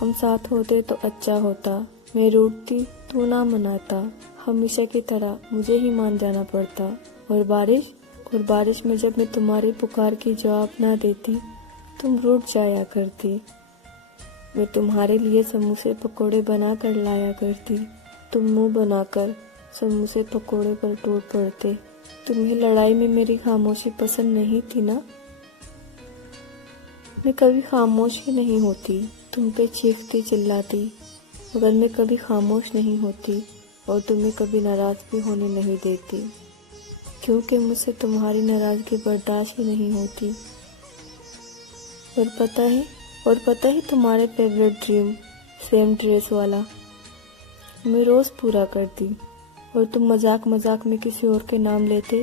ہم ساتھ ہوتے تو اچھا ہوتا، میں روٹتی تو نہ مناتا، ہمیشہ کی طرح مجھے ہی مان جانا پڑتا۔ اور بارش میں جب میں تمہاری پکار کی جواب نہ دیتی، تم روٹھ جایا کرتی۔ میں تمہارے لیے سموسے پکوڑے بنا کر لایا کرتی، تم منہ بنا کر سموسے پکوڑے پر ٹوٹ پڑتے۔ تمہیں لڑائی میں میری خاموشی پسند نہیں تھی نا؟ میں کبھی خاموش ہی نہیں ہوتی، تم پہ چیختی چلاتی، مگر میں کبھی خاموش نہیں ہوتی اور تمہیں کبھی ناراض بھی ہونے نہیں دیتی، کیونکہ مجھ سے تمہاری ناراضگی برداشت ہی نہیں ہوتی۔ اور پتہ ہے تمہارے فیوریٹ ڈریم، سیم ڈریس والا، میں روز پورا کرتی، اور تم مذاق میں کسی اور کے نام لیتے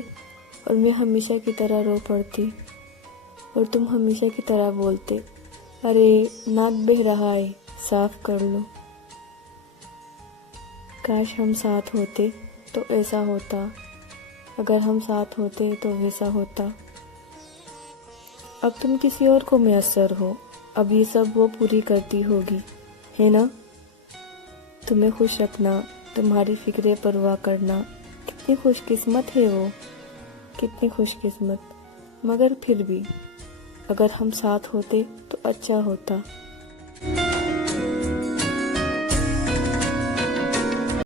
اور میں ہمیشہ کی طرح رو پڑتی، اور تم ہمیشہ کی طرح بولتے، ارے ناک بہہ رہا ہے، صاف کر لو۔ کاش ہم ساتھ ہوتے تو ایسا ہوتا، اگر ہم ساتھ ہوتے تو ویسا ہوتا۔ اب تم کسی اور کو میسر ہو، اب یہ سب وہ پوری کرتی ہوگی، ہے نا؟ تمہیں خوش رکھنا، تمہاری فکر پرواہ کرنا، کتنی خوش قسمت ہے وہ، کتنی خوش قسمت۔ مگر پھر بھی اگر ہم ساتھ ہوتے تو اچھا ہوتا۔